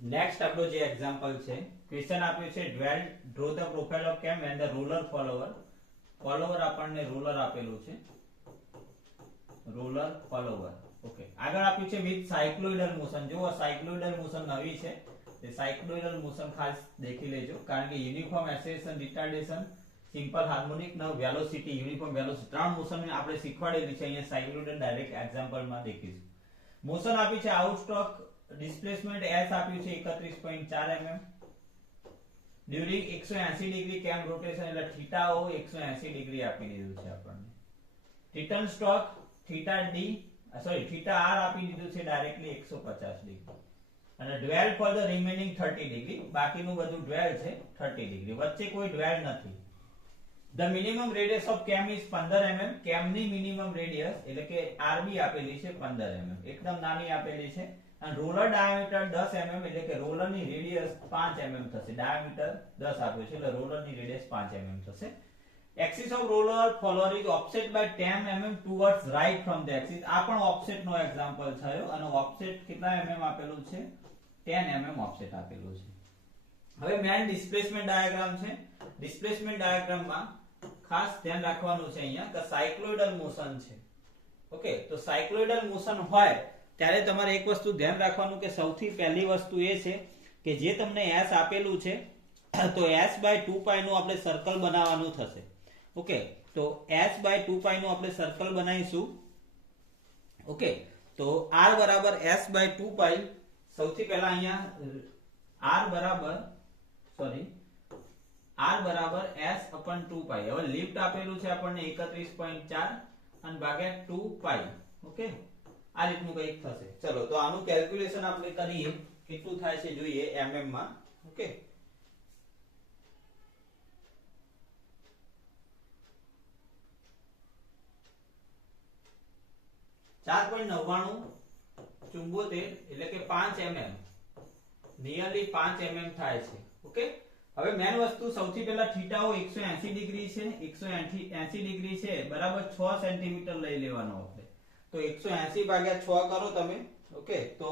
Next આપણો જે example છે, ક્વેશ્ચન આપ્યું છે ડ્વેલ ડ્રો ધ પ્રોફાઇલ ઓફ કેમ and the roller follower. Follower આપણને રોલર આપેલું છે, રોલર ફોલોવર. ઓકે, આગળ આપ્યું છે વિથ સાયક્લોઇડલ મોશન. જો સાયક્લોઇડલ મોશન નવી છે, તે સાયક્લોઇડલ મોશન ખાસ દેખી લેજો, કારણ કે યુનિફોર્મ એસેલેરેશન, રિટાર્ડેશન, સિમ્પલ હાર્મોનિક ને વેલોસિટી, યુનિફોર્મ વેલોસિટી ત્રણ મોશન આપણે શીખવાડેલી છે. અહીંયા સાયક્લોઇડલ ડાયરેક્ટ એક્ઝામ્પલમાં દેખીશું. મોશન આપી છે આઉટ સ્ટોક, ડિસ્પ્લેસમેન્ટ s આપ્યું છે 31.4 mm during 180 degree cam rotation, એટલે થીટા ઓ 180 ડિગ્રી આપી દીધું છે આપણને. Return stroke theta d theta r આપી દીધું છે ડાયરેક્ટલી 150 ડિગ્રી, અને dwell for the remaining 30 degree, બાકીનું બધું ડ્વેલ છે 30 ડિગ્રી, વચ્ચે કોઈ ડ્વેલ નથી. ધ મિનિમમ રેડિયસ ઓફ કેમ ઇઝ 15 mm. કેમની મિનિમમ રેડિયસ એટલે કે આરબી આપેલી છે 15 mm, એકદમ નાની આપેલી છે. અને રોલર ડાયામીટર 10 mm, એટલે કે રોલરની રેડિયસ 5 mm થશે. ડાયામીટર 10 આપ્યો છે એટલે રોલરની રેડિયસ 5 mm થશે. Axis of roller follower is offset by 10 mm towards right from the axis. આ પણ ઓફસેટ નો એક્ઝામ્પલ થયો, અને ઓફસેટ કેટલા mm આપેલું છે? 10 mm ઓફસેટ આપેલું છે. હવે મેન ડિસ્પ્લેસમેન્ટ ડાયાગ્રામ છે. ડિસ્પ્લેસમેન્ટ ડાયાગ્રામમાં ખાસ ધ્યાન રાખવાનું છે અહીંયા કે સાયક્લોઇડલ મોશન છે. ઓકે, તો સાયક્લોઇડલ મોશન હોય ત્યારે તમારે એક વસ્તુ ધ્યાન રાખવાનું કે સૌથી પહેલી વસ્તુ એ છે કે જે તમને s આપેલું છે, તો s/2π નું આપણે સર્કલ બનાવવાનું થશે. ઓકે, તો s/2π નું આપણે સર્કલ બનાવીશું. ઓકે, તો r બરાબર s/2π. સૌથી પહેલા અહીંયા r બરાબર s/2π. હવે લિફ્ટ આપેલું છે આપણને 31.4 અને ભાગ્યા 2π. ઓકે, આ રીતનું કંઈક થશે. ચલો, તો આનું કેલ્ક્યુલેશન આપણે કરીએ કેટલું થાય છે જોઈએ mm માં. ઓકે, .9974 એટલે કે 5 mm, નિયરલી 5 mm થાય છે. ઓકે, હવે મેન વસ્તુ સૌથી પહેલા થીટા ઓ 180 ડિગ્રી છે, 180 ડિગ્રી છે બરાબર 6 સેન્ટીમીટર લઈ લેવાનો આપણે. તો 180 ભાગ્યા 6 કરો તમે. ઓકે, તો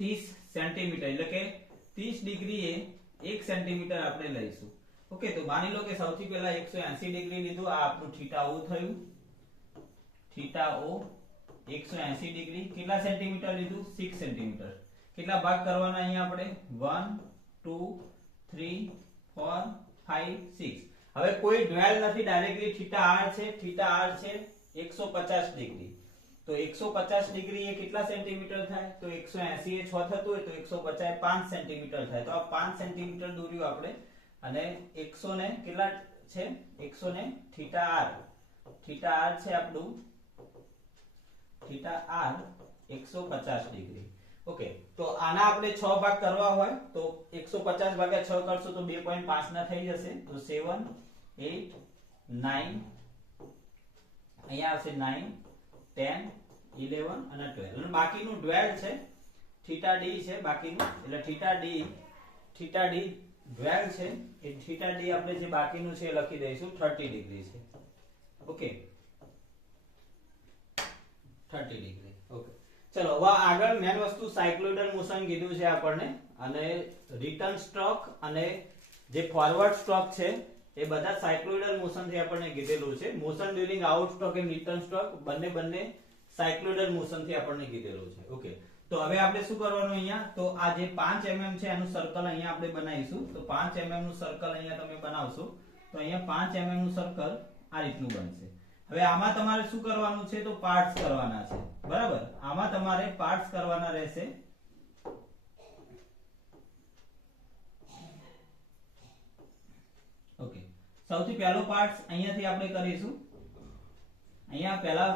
30 સેન્ટીમીટર એટલે કે 30 ડિગ્રી એ 1 સેન્ટીમીટર આપણે લઈશું. ઓકે, તો માની લો કે સૌથી પહેલા 180 ડિગ્રી લીધું, આ આપણું થીટા ઓ થયું. થીટા ઓ 180 ડિગ્રી, કેટલા સેન્ટીમીટર લીધું? 6 સેન્ટીમીટર. કેટલા ભાગ કરવાના અહીંયા આપણે? 1 2 3 4 5 6. હવે કોઈ ડ્વેલ નથી, ડાયરેક્ટલી થીટા આર છે. થીટા આર છે 150 ડિગ્રી, તો 150 ડિગ્રી એ કેટલા સેન્ટીમીટર થાય? તો 180 એ 6 થતું હોય તો 150 એ 5 સેન્ટીમીટર થાય. તો આ 5 સેન્ટીમીટર દોર્યું આપણે, અને 100 ને કેટલા છે? 100 ને થીટા આર છે આપણું, થીટા આર 150 ડિગ્રી. ઓકે, તો આના આપણે 6 ભાગ કરવા હોય તો 150 ભાગ્યા 6 કરશો તો 2.5 ના થઈ જશે. તો 7 8 9, અહીંયા આવશે 9 10 11 અને 12, અને બાકીનું 12 છે, થીટા ડી છે બાકીનું, એટલે થીટા ડી ડ્વેલ છે. એ થીટા ડી આપણે જે બાકીનું છે એ લખી દઈશું 30 ડિગ્રી છે. Okay, 30 degree. ઓકે, ચલો હવે આગળ મેન વસ્તુ સાયક્લોઇડલ મોશન કીધું છે આપણને, અને રિટર્ન સ્ટ્રોક અને જે ફોરવર્ડ સ્ટ્રોક છે એ બધા સાયક્લોઇડલ મોશન થી આપણને કીધેલું છે. Motion during out stroke and return stroke બંને સાયક્લોઇડલ મોશન થી આપણને કીધેલું છે. ઓકે, તો હવે આપણે શું કરવાનું અહીંયા? તો આ જે 5 mm છે એનું સર્કલ અહીંયા આપણે બનાવીશું. તો 5 mm નું સર્કલ અહીંયા તમે બનાવશો તો અહીંયા 5 mm નું સર્કલ આ રીતનું બનશે. હવે આમાં તમારે શું કરવાનું છે? તો પાર્ટ્સ કરવાના છે. બરાબર, આમાં તમારે પાર્ટ્સ કરવાના રહેશે. ઓકે, સૌથી પહેલો પાર્ટ અહીંયાથી આપણે કરીશું. અહીંયા પહેલા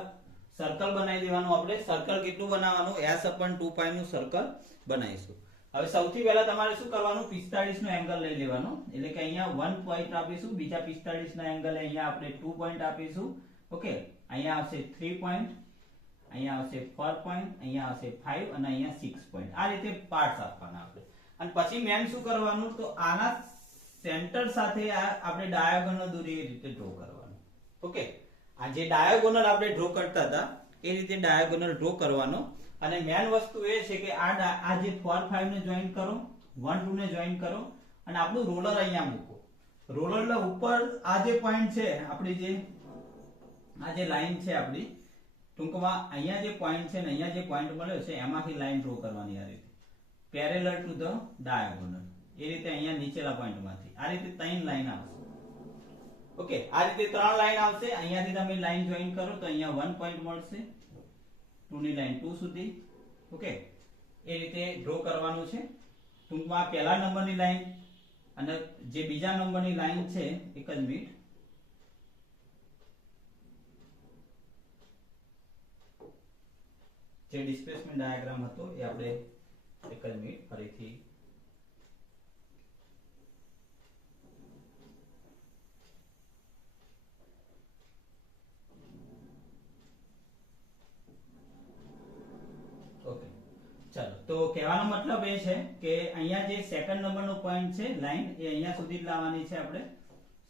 સર્કલ બનાવી દેવાનું આપણે. સર્કલ કેટલું બનાવવાનું? s/2π નું સર્કલ બનાવીશું. હવે સૌથી પહેલા તમારે શું કરવાનું? 45 નો એંગલ લઈ લેવાનો, એટલે કે અહીંયા 1 પોઈન્ટ આપીશું, બીજા 45 ના એંગલે અહીંયા આપણે 2 પોઈન્ટ આપીશું. ઓકે, અહીંયા આવશે 3 પોઈન્ટ, અહીંયા આવશે 4 પોઈન્ટ, અહીંયા આવશે 5 અને અહીંયા 6 પોઈન્ટ. આ રીતે પાર્ટ્સ આપવાના આપણે. અને પછી મેન શું કરવાનું? તો આના સેન્ટર સાથે આપણે ડાયાગોનલ દોરી એ રીતે ડ્રો કરવાનું. ઓકે, આ જે ડાયાગોનલ આપણે ડ્રો કરતા હતા એ રીતે ડાયાગોનલ ડ્રો કરવાનો, અને મેન વસ્તુ એ છે કે આ જે 4 5 ને જોઈન કરો, 1 2 ને જોઈન કરો અને આપણું રોલર અહીંયા મૂકો. રોલરના ઉપર આ જે પોઈન્ટ છે આપણી જે આ જે લાઈન છે આપણી, ટૂંકમાં અહીંયા જે પોઈન્ટ છે ને અહીંયા જે પોઈન્ટ મળ્યો છે એમાંથી લાઈન ડ્રો કરવાની આ રીતે પેરેલલ ટુ ધ ડાયાગોનલ. એ રીતે અહીંયા નીચેલા પોઈન્ટમાંથી આ રીતે 3 લાઈન આવશે. ઓકે, આ રીતે 3 લાઈન આવશે. અહીંયાથી તમે લાઈન જોઈન કરો તો અહીંયા 1 પોઈન્ટ મળશે, 2 ની લાઈન 2 સુધી. ઓકે, એ રીતે ડ્રો કરવાનું છે. ટૂંકમાં પહેલા નંબરની લાઈન અને જે બીજા નંબરની લાઈન છે, એક જ મિનિટ, જે ડિસ્પ્લેસમેન્ટ ડાયાગ્રામ હતો એ આપણે એક જ મિનિટ ફરીથી ઓકે ચાલો. તો કહેવાનો મતલબ એ છે કે અહીંયા જે સેકન્ડ નંબરનો પોઈન્ટ છે લાઈન એ અહીંયા સુધી લાવવાની છે આપણે.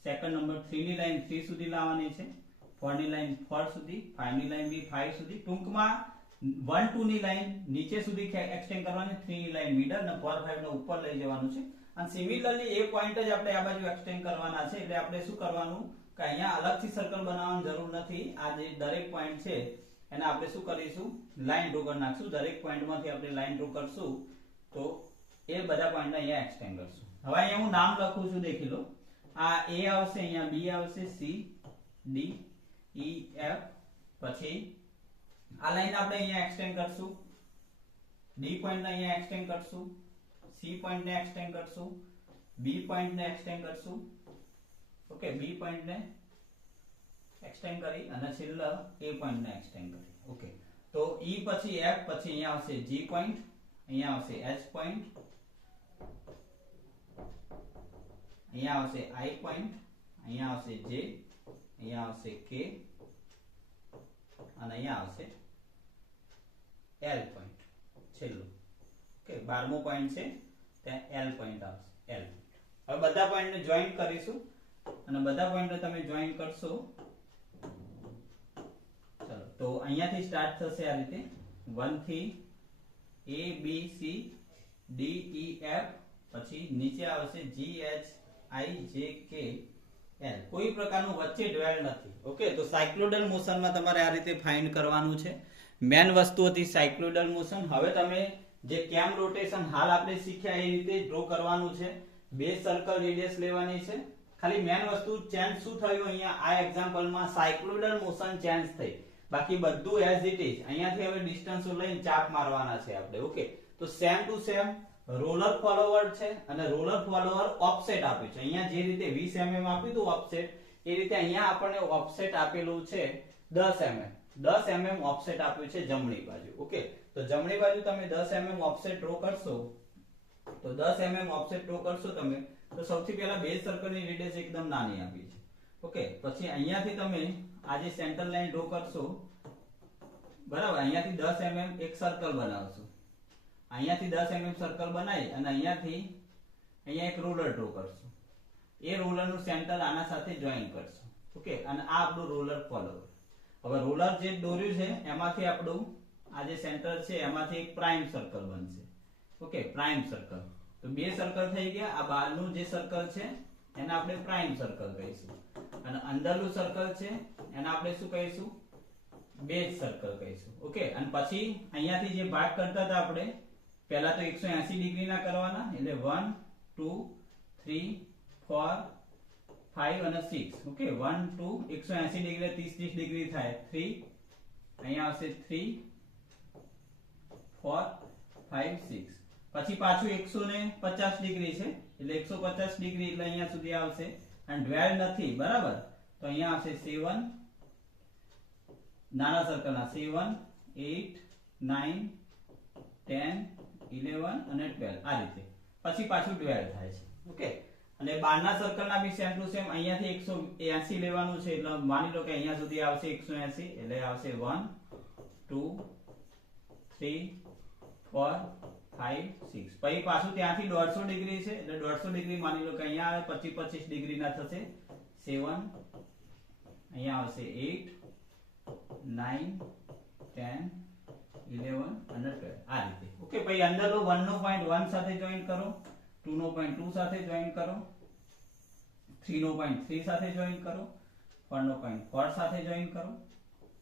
સેકન્ડ નંબર 3 ની લાઈન 3 સુધી લાવવાની છે, 4 ની લાઈન 4 સુધી, 5 ની લાઈન બી 5 સુધી. ટૂંકમાં 1 2 ની લાઈન નીચે સુધી એક્સટેન્ડ કરવાની, 3 ની લાઈન મિડલ અને 4 5 ને ઉપર લઈ જવાનું છે. અને સિમિલરલી એ પોઈન્ટ જ આપણે આ બાજુ એક્સટેન્ડ કરવાના છે. એટલે આપણે શું કરવાનું કે અહીંયા અલગથી સર્કલ બનાવવાની જરૂર નથી. આ જે દરેક પોઈન્ટ છે એને આપણે શું કરીશું, લાઈન ડ્રો કરી નાખશું. દરેક પોઈન્ટમાંથી આપણે લાઈન ડ્રો કરશું તો એ બધા પોઈન્ટને અહીંયા એક્સટેન્ડ કરશું. હવે અહીંયા હું નામ લખું છું, દેખી લો. આ A આવશે, અહીંયા B આવશે, C D E F, પછી આ લાઈન આપણે અહીંયા એક્સટેન્ડ કરશું, D પોઈન્ટને અહીંયા એક્સટેન્ડ કરશું, C પોઈન્ટને એક્સટેન્ડ કરશું, B પોઈન્ટને એક્સટેન્ડ કરશું. ઓકે, B પોઈન્ટને એક્સટેન્ડ કરી અને છેલ્લે A પોઈન્ટને એક્સટેન્ડ કરી. ઓકે, તો E પછી F, પછી અહીંયા આવશે G પોઈન્ટ, અહીંયા આવશે H પોઈન્ટ, અહીંયા આવશે I પોઈન્ટ, અહીંયા આવશે J, અહીંયા આવશે K અને અહીંયા આવશે L પોઈન્ટ છેલ્લું. ઓકે, 12મો પોઈન્ટ છે ત્યાં L પોઈન્ટ આવશે. L. હવે બધા પોઈન્ટને જોઈન કરીશું અને બધા પોઈન્ટને તમે જોઈન કરશો. ચલો, તો અહીંયાથી સ્ટાર્ટ થશે આ રીતે 1 થી A B C D E F, પછી નીચે આવશે G H I J K L. કોઈ પ્રકારનું વચ્ચે ડ્વેલ નથી. ઓકે, તો સાયક્લોઇડલ મોશનમાં તમારે આ રીતે ફાઇન્ડ કરવાનું છે. મેન વસ્તુ હતી સાયક્લોઇડલ મોશન. હવે તમે જે કેમ રોટેશન હાલ આપણે શીખ્યા એ રીતે ડ્રો કરવાનું છે. બે સર્કલ રેડિયસ લેવાની છે. ખાલી મેન વસ્તુ ચેન્જ શું થયું અહીંયા આ એક્ઝામ્પલમાં, સાયક્લોઇડલ મોશન ચેન્જ થઈ. બાકી બધું એઝ ઇટ ઇઝ. અહીંયાથી હવે ડિસ્ટન્સ લઈને ચાપ મારવાના છે આપણે. ઓકે, તો same to same roller follower છે અને રોલર ફોલોવર ઓફસેટ આપ્યું છે. અહીંયા જે રીતે 20 mm આપ્યું હતું ઓફસેટ, એ રીતે અહીંયા આપણને ઓફસેટ આપેલું છે 10 mm. 10 mm ઓફસેટ આપ્યું છે જમણી બાજુ. ઓકે, તો જમણી બાજુ તમે 10 mm ઓફસેટ ડ્રો કરશો તો 10 mm ઓફસેટ ડ્રો કરશો તમે તો સૌથી પહેલા બેઝ સર્કલની રેડિયસ એકદમ નાની આપી છે. ઓકે, પછી અહીંયાથી તમે આ જે સેન્ટર લાઈન ડ્રો કરશો, બરાબર, અહીંયાથી 10 mm એક સર્કલ બનાવશો. અહીંયાથી 10 mm સર્કલ બનાવી અને અહીંયાથી અહીંયા એક રોલર ડ્રો કરશો. એ રોલરનું સેન્ટર આના સાથે જોઈન કરશો. ઓકે, અને આ આપણું રોલર ફોલોવર. હવે રોલર જે દોર્યું છે એમાંથી આપણું આ જે સેન્ટર છે એમાંથી એક પ્રાઇમ સર્કલ બનશે. Okay, prime circle. તો બે સર્કલ થઈ ગયા. આ બહારનું જે સર્કલ છે એને આપણે પ્રાઇમ સર્કલ કહીશું અને અંદરનું સર્કલ છે એને આપણે શું કહીશું, બેઝ સર્કલ કહીશું. ઓકે, અને પછી અહીંયાથી જે ભાગ કરતા હતા આપણે પહેલા તો 180 ડિગ્રીના કરવાના, એટલે 1 2 3 4 5 અને 6. ઓકે, 1 2 180 ડિગ્રી 30 ડિગ્રી થાય. 3 અહીંયા આવશે 3 4 5 6. પછી પાછું 150 ડિગ્રી છે એટલે 150 ડિગ્રી એટલે અહીંયા સુધી આવશે અને ડ્વેલ નથી, બરાબર, તો અહીંયા આવશે 7 નાના સર્કલના 7 8 9 10 11 અને 12 આ રીતે. પછી પાછું ડ્વેલ થાય છે. ઓકે, અને બહારના સર્કલના બી સેમ ટુ સેમ અહીંયાથી 180 લેવાનું છે એટલે માની લો કે અહીંયા સુધી આવશે 180 એટલે આવશે 1 2 3 4 5 6. પછી પાછું ત્યાંથી 150 ડિગ્રી છે એટલે 150 ડિગ્રી માની લો કે અહીંયા આવે 25 ડિગ્રીના થશે 7 અહીંયા આવશે 8 9 10 11 અને 12 આ રીતે. ઓકે, પછી અંદરનો 1 નો પોઈન્ટ 1 સાથે જોઈન કરો, 2 નો પોઈન્ટ 2 સાથે જોઈન કરો, 3 નો પોઈન્ટ 3 સાથે જોઈન કરો, 4 નો પોઈન્ટ 4 સાથે જોઈન કરો,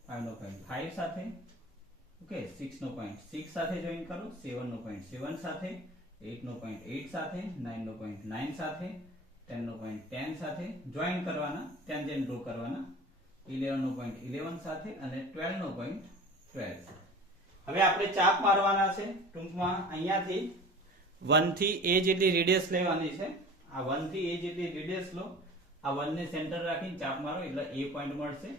5 નો પોઈન્ટ 5 સાથે, ઓકે, 6 નો પોઈન્ટ 6 સાથે જોઈન કરો, 7 નો પોઈન્ટ 7 સાથે, 8 નો પોઈન્ટ 8 સાથે, 9 નો પોઈન્ટ 9 સાથે, 10 નો પોઈન્ટ 10 સાથે જોઈન કરવાના, ટેન્જેન્ટ ડ્રો કરવાના, 11 નો પોઈન્ટ 11 સાથે અને 12 નો પોઈન્ટ 12 સાથે. હવે આપણે ચાપ મારવાના છે. ટૂંકમાં અહીંયાથી 1 થી a જેટલી રેડિયસ લેવાની છે. આ 1 થી a જેટલી રેડિયસ લો, આ 1 ને સેન્ટર રાખીને ચાપ મારો એટલે a પોઈન્ટ મળશે.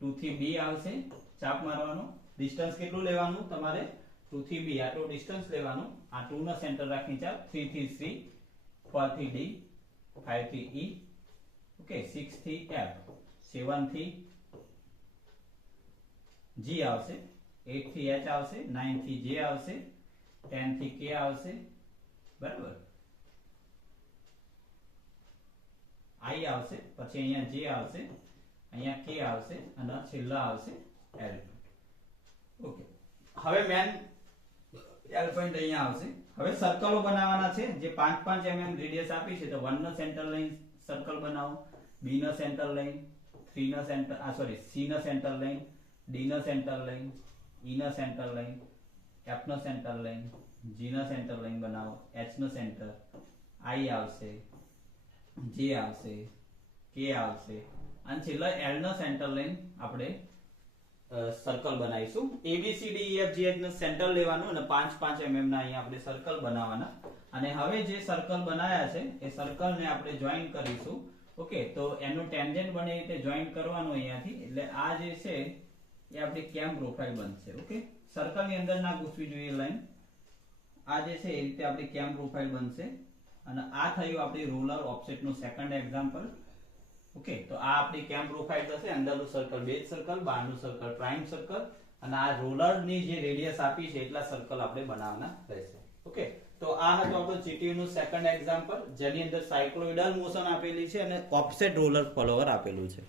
2 થી b આવશે, ચાપ મારવાનો. ડિસ્ટન્સ કેટલું લેવાનું તમારે? 2 થી b આટલું ડિસ્ટન્સ લેવાનું. આ 2 નો સેન્ટર રાખીને ચાપ. 3 થી c, 4 થી d, 5 થી e, ઓકે, 6 થી f, 7 થી g આવશે, 8 થી h આવશે, 9 થી j આવશે, 10 થી k આવશે, બરાબર, i આવશે, પછી અહીંયા j આવશે, અહીંયા k આવશે અને છેલ્લા આવશે l. ઓકે, હવે મેન l પોઈન્ટ અહીંયા આવશે. હવે સર્કલો બનાવવાના છે. જે 5-5 mm રેડિયસ આપી છે તો 1 નો સેન્ટર લઈને સર્કલ બનાવો, b નો સેન્ટર લઈને, 3 નો સેન્ટર c નો સેન્ટર લઈને, d નો સેન્ટર લઈને, e નો સેન્ટર લઈને, f નો સેન્ટર લઈને, g નો સેન્ટર લઈને બનાવો, h નો સેન્ટર, i આવશે, j આવશે, k આવશે અને છેલ્લા l નો સેન્ટર લઈને આપણે સર્કલ બનાવીશું. a b c d e f g h no centre લેવાનું અને 5-5 mm ના અહીંયા આપણે સર્કલ બનાવવાના. અને હવે જે સર્કલ બનાવ્યા છે એ સર્કલ ને આપણે જોઈન કરીશું. ઓકે, તો એનું ટેન્જન્ટ બને રીતે જોઈન કરવાનું અહીંયાથી. એટલે આ જે છે એ આપણી કેમ પ્રોફાઇલ બનશે. ઓકે, સર્કલ ની અંદર ના ઘૂસવી જોઈએ લાઈન. આ જે છે એ રીતે આપણી કેમ પ્રોફાઇલ બનશે. અને આ થયું આપણી રોલર ઓફસેટ નું સેકન્ડ એક્ઝામ્પલ. ઓકે, તો આ આપણી કેમ પ્રોફાઇલ થશે. અંદરનું સર્કલ બેઝ સર્કલ, બહારનું સર્કલ પ્રાઇમ સર્કલ અને આ રોલર ની જે રેડિયસ આપી છે એટલા સર્કલ આપણે બનાવવાના રહેશે. ઓકે, તો આ હતું આપણું જીટીયુ નું સેકન્ડ એક્ઝામ્પલ જેની અંદર સાયક્લોઇડલ મોશન આપેલી છે અને ઓફસેટ રોલર ફોલોવર આપેલું છે.